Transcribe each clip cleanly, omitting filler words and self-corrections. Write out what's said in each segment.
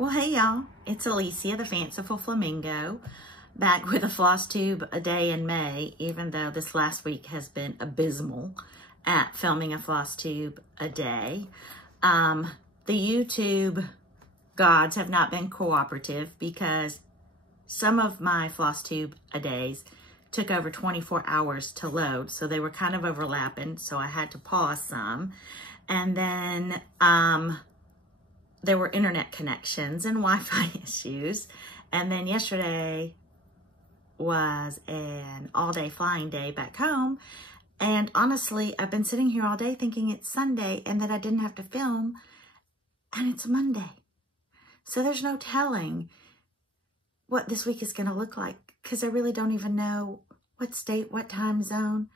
Well, hey y'all, it's Alicia, the Fanciful Flamingo, back with a floss tube a day in May, even though this last week has been abysmal at filming a floss tube a day. The YouTube gods have not been cooperative because some of my floss tube a days took over 24 hours to load, so they were kind of overlapping, so I had to pause some. And then there were internet connections and Wi-Fi issues. And then yesterday was an all-day flying day back home. And honestly, I've been sitting here all day thinking it's Sunday and that I didn't have to film, and it's Monday. So there's no telling what this week is gonna look like because I really don't even know what state, what time zone,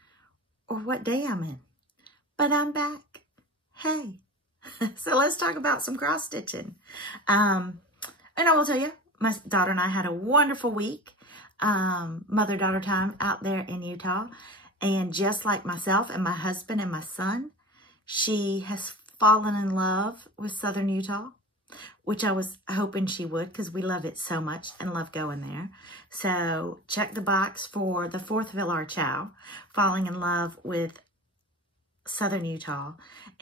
or what day I'm in. But I'm back. Hey. So let's talk about some cross stitching. And I will tell you, my daughter and I had a wonderful week, mother-daughter time out there in Utah. And just like myself and my husband and my son, she has fallen in love with Southern Utah, which I was hoping she would because we love it so much and love going there. So check the box for the 4th Villar Chow, falling in love with Southern Utah.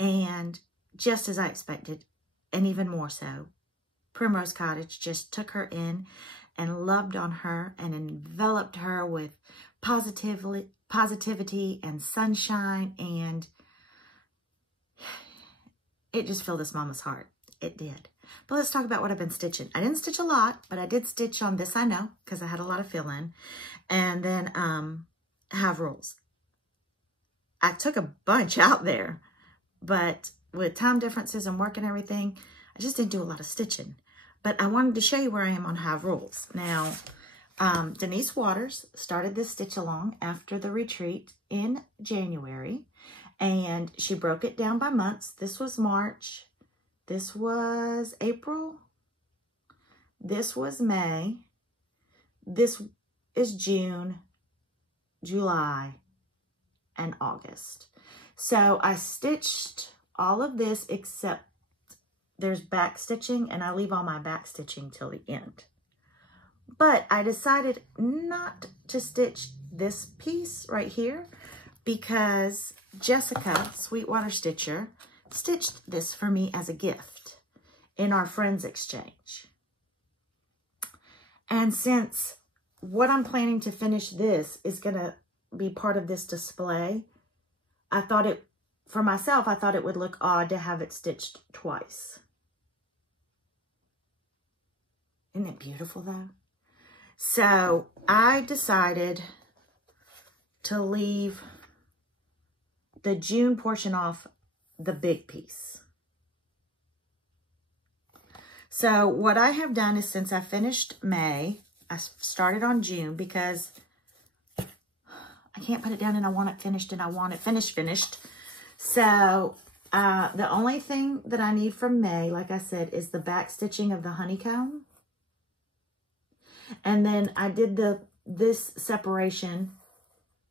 And just as I expected, and even more so, Primrose Cottage just took her in and loved on her and enveloped her with positivity and sunshine, and it just filled this mama's heart. It did. But let's talk about what I've been stitching. I didn't stitch a lot, but I did stitch on this, I know, because I had a lot of fill-in. And then have rules. I took a bunch out there, but with time differences and work and everything, I just didn't do a lot of stitching. But I wanted to show you where I am on Hive Rules. Now, Denise Waters started this stitch along after the retreat in January, and she broke it down by months. This was March, this was April, this was May, this is June, July, and August. So I stitched all of this except there's back stitching, and I leave all my back stitching till the end. But I decided not to stitch this piece right here because Jessica, Sweetwater Stitcher, stitched this for me as a gift in our Friends Exchange. And since what I'm planning to finish this is going to be part of this display, I thought it, for myself, I thought it would look odd to have it stitched twice. Isn't it beautiful though? So I decided to leave the June portion off the big piece. So what I have done is, since I finished May, I started on June because I can't put it down and I want it finished and I want it finished. So the only thing that I need from May, like I said, is the back stitching of the honeycomb. And then I did this separation.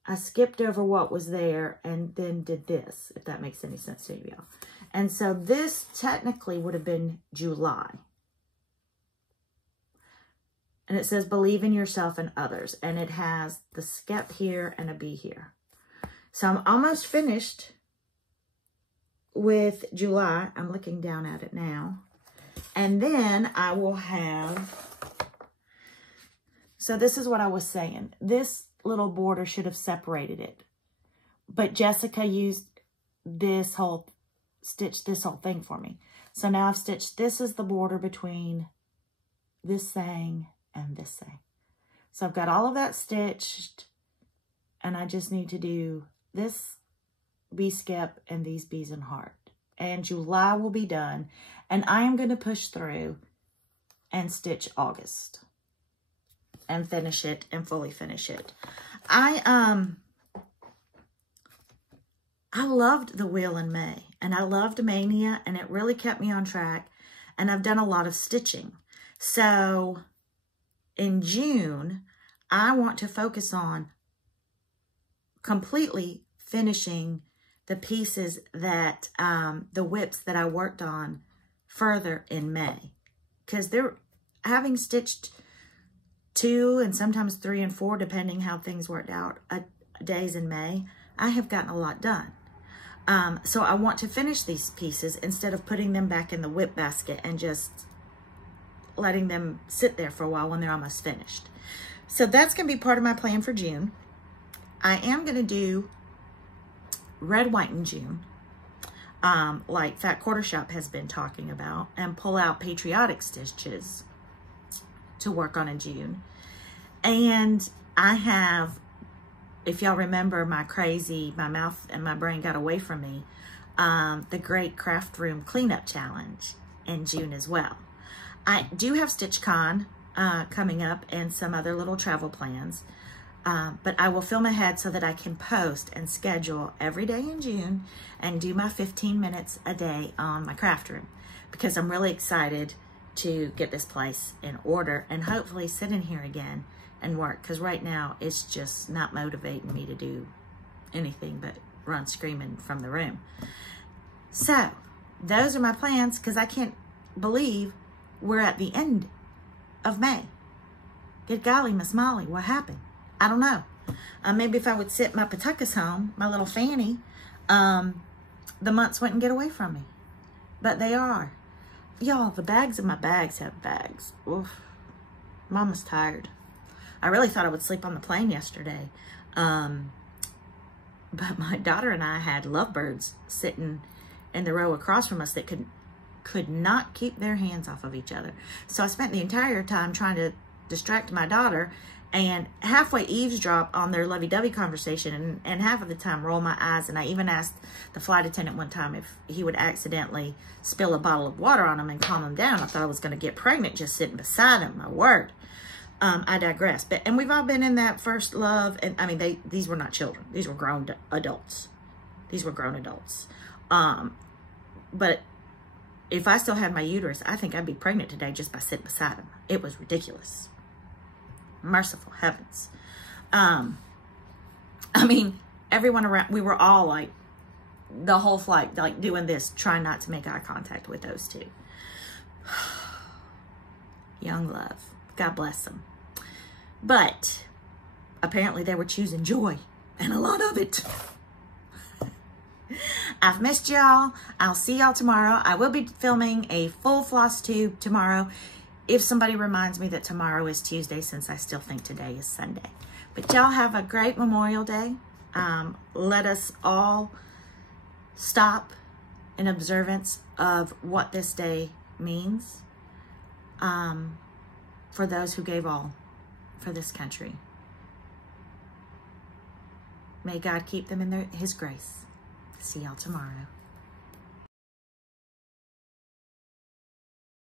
I skipped over what was there and then did this, if that makes any sense to you. And so this technically would have been July. And it says, believe in yourself and others. And it has the skep here and a bee here. So I'm almost finished with July. I'm looking down at it now. And then I will have, so this is what I was saying. This little border should have separated it. But Jessica used this whole, stitched this whole thing for me. So now I've stitched, this is the border between this thing and this thing. So I've got all of that stitched, and I just need to do this bee skep and these bees and heart. And July will be done. And I am going to push through and stitch August and finish it and fully finish it. I loved the wheel in May, and I loved Mania, and it really kept me on track, and I've done a lot of stitching. So in June, I want to focus on completely finishing the pieces that, the whips that I worked on further in May. because they're having stitched 2 and sometimes 3 and 4, depending how things worked out, days in May, I have gotten a lot done. So I want to finish these pieces instead of putting them back in the whip basket and just letting them sit there for a while when they're almost finished. So that's going to be part of my plan for June. I am going to do red, white, and June, like Fat Quarter Shop has been talking about, and pull out patriotic stitches to work on in June. And I have, if y'all remember my mouth and my brain got away from me, the Great Craft Room Cleanup Challenge in June as well. I do have StitchCon coming up and some other little travel plans, but I will film ahead so that I can post and schedule every day in June and do my 15 minutes a day on my craft room, because I'm really excited to get this place in order and hopefully sit in here again and work, because right now it's just not motivating me to do anything but run screaming from the room. So those are my plans, because I can't believe we're at the end of May. Good golly, Miss Molly, what happened? I don't know. Maybe if I would sit my Patuckas home, my little Fanny, the months wouldn't get away from me. But they are. Y'all, the bags in my bags have bags. Oof. Mama's tired. I really thought I would sleep on the plane yesterday. But my daughter and I had lovebirds sitting in the row across from us that could not keep their hands off of each other. So I spent the entire time trying to distract my daughter and halfway eavesdrop on their lovey-dovey conversation, and half of the time roll my eyes. And I even asked the flight attendant one time if he would accidentally spill a bottle of water on him and calm him down. I thought I was going to get pregnant just sitting beside him. My word. I digress. And we've all been in that first love. And I mean, these were not children. These were grown adults. These were grown adults. But if I still had my uterus, I think I'd be pregnant today just by sitting beside him. It was ridiculous. Merciful heavens. I mean, everyone around, we were all like, the whole flight, like doing this, trying not to make eye contact with those two. Young love. God bless them. But apparently they were choosing joy, and a lot of it. I've missed y'all. I'll see y'all tomorrow. I will be filming a full floss tube tomorrow, if somebody reminds me that tomorrow is Tuesday, since I still think today is Sunday. But y'all have a great Memorial Day. Let us all stop in observance of what this day means for those who gave all for this country. May God keep them in His grace. See y'all tomorrow.